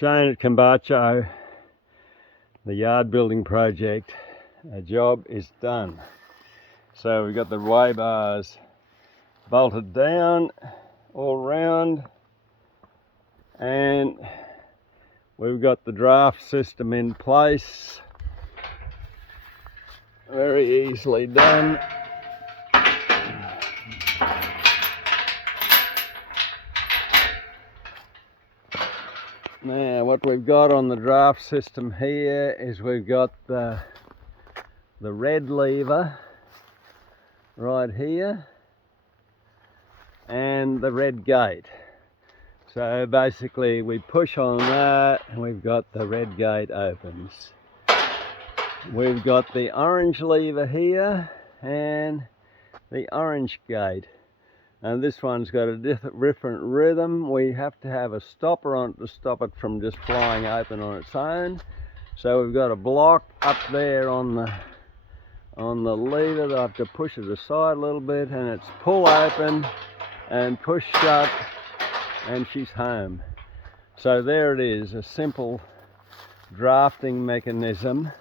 Shane at Kumbartcho, the yard building project. Our job is done. So we've got the way bars bolted down all round, and we've got the draft system in place. Very easily done. Now what we've got on the draft system here is we've got the red lever right here and the red gate. So basically we push on that and we've got the red gate opens. We've got the orange lever here and the orange gate. And this one's got a different rhythm. We have to have a stopper on it to stop it from just flying open on its own. So we've got a block up there on the lever that I have to push it aside a little bit, and it's pull open and push shut, and she's home. So there it is, a simple drafting mechanism.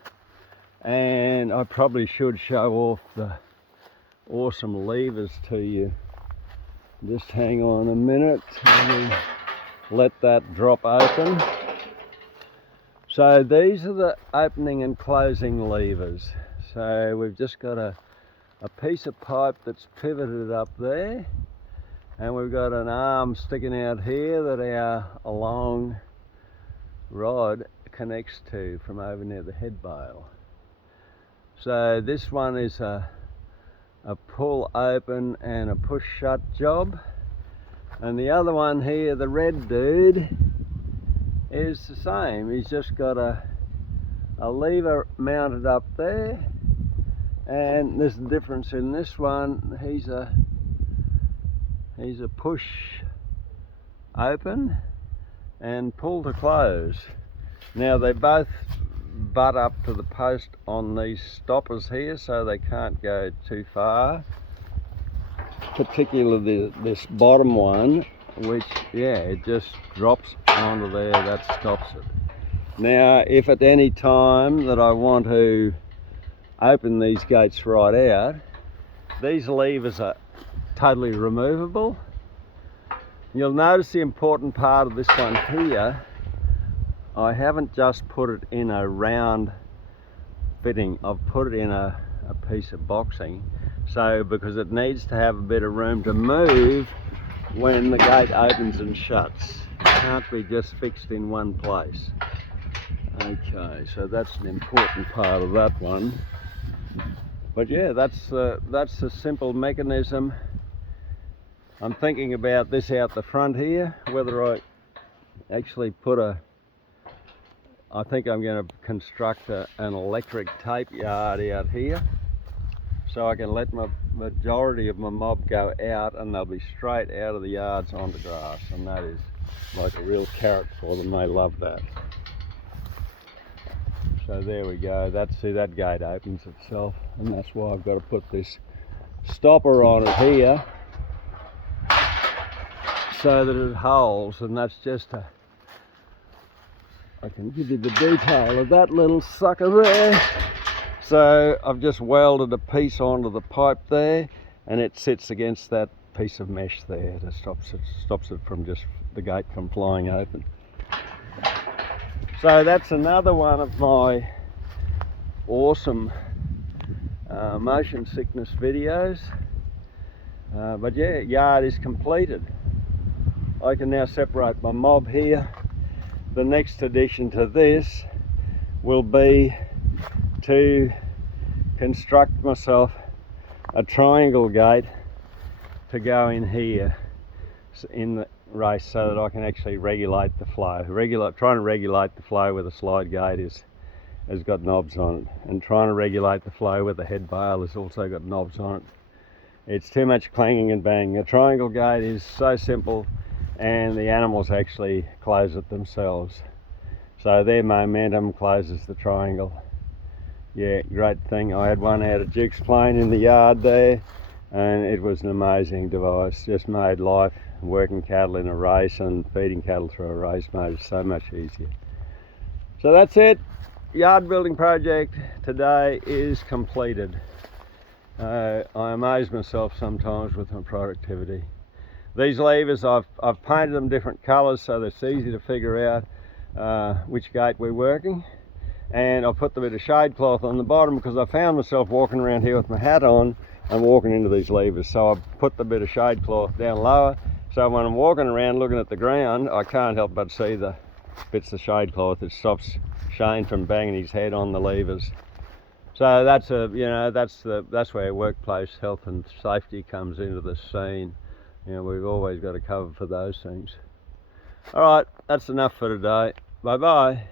And I probably should show off the awesome levers to you. Just hang on a minute and let that drop open. So these are the opening and closing levers. So we've just got a piece of pipe that's pivoted up there, and we've got an arm sticking out here that our long rod connects to from over near the head bail. So this one is a pull open and a push shut job, and the other one here, the red dude, is the same. He's just got a lever mounted up there, and there's a difference in this one. He's a push open and pull to close. Now they both butt up to the post on these stoppers here, so they can't go too far, particularly this bottom one, which it just drops onto there. That stops it. Now if at any time that I want to open these gates right out, these levers are totally removable. You'll notice the important part of this one here, I haven't just put it in a round fitting, I've put it in a piece of boxing, so because it needs to have a bit of room to move when the gate opens and shuts. It can't be just fixed in one place. Okay, so that's an important part of that one. But yeah, that's a simple mechanism. I'm thinking about this out the front here, whether I actually put I think I'm going to construct an electric tape yard out here, so I can let my majority of my mob go out, and they'll be straight out of the yards onto grass, and that is like a real carrot for them. They love that. So there we go. See, that gate opens itself, and that's why I've got to put this stopper on it here so that it holds, and that's just I can give you the detail of that little sucker there. So I've just welded a piece onto the pipe there, and it sits against that piece of mesh there that stops it from just the gate from flying open. So that's another one of my awesome motion sickness videos. But yeah, yard is completed. I can now separate my mob here. The next addition to this will be to construct myself a triangle gate to go in here in the race, so that I can actually regulate the flow. Trying to regulate the flow with a slide gate has got knobs on it, and trying to regulate the flow with a head bail has also got knobs on it. It's too much clanging and banging. A triangle gate is so simple, and the animals actually close it themselves, so their momentum closes the triangle. Yeah, great thing. I had one out of Duke's Plain in the yard there, and it was an amazing device. Just made life working cattle in a race and feeding cattle through a race made it so much easier. So that's it. Yard building project today is completed. I amaze myself sometimes with my productivity. These levers, I've painted them different colours so that it's easy to figure out which gate we're working. And I've put the bit of shade cloth on the bottom because I found myself walking around here with my hat on and walking into these levers. So I've put the bit of shade cloth down lower, so when I'm walking around looking at the ground, I can't help but see the bits of shade cloth. It stops Shane from banging his head on the levers. So that's that's where workplace health and safety comes into the scene. We've always got to cover for those things. All right, that's enough for today. Bye bye.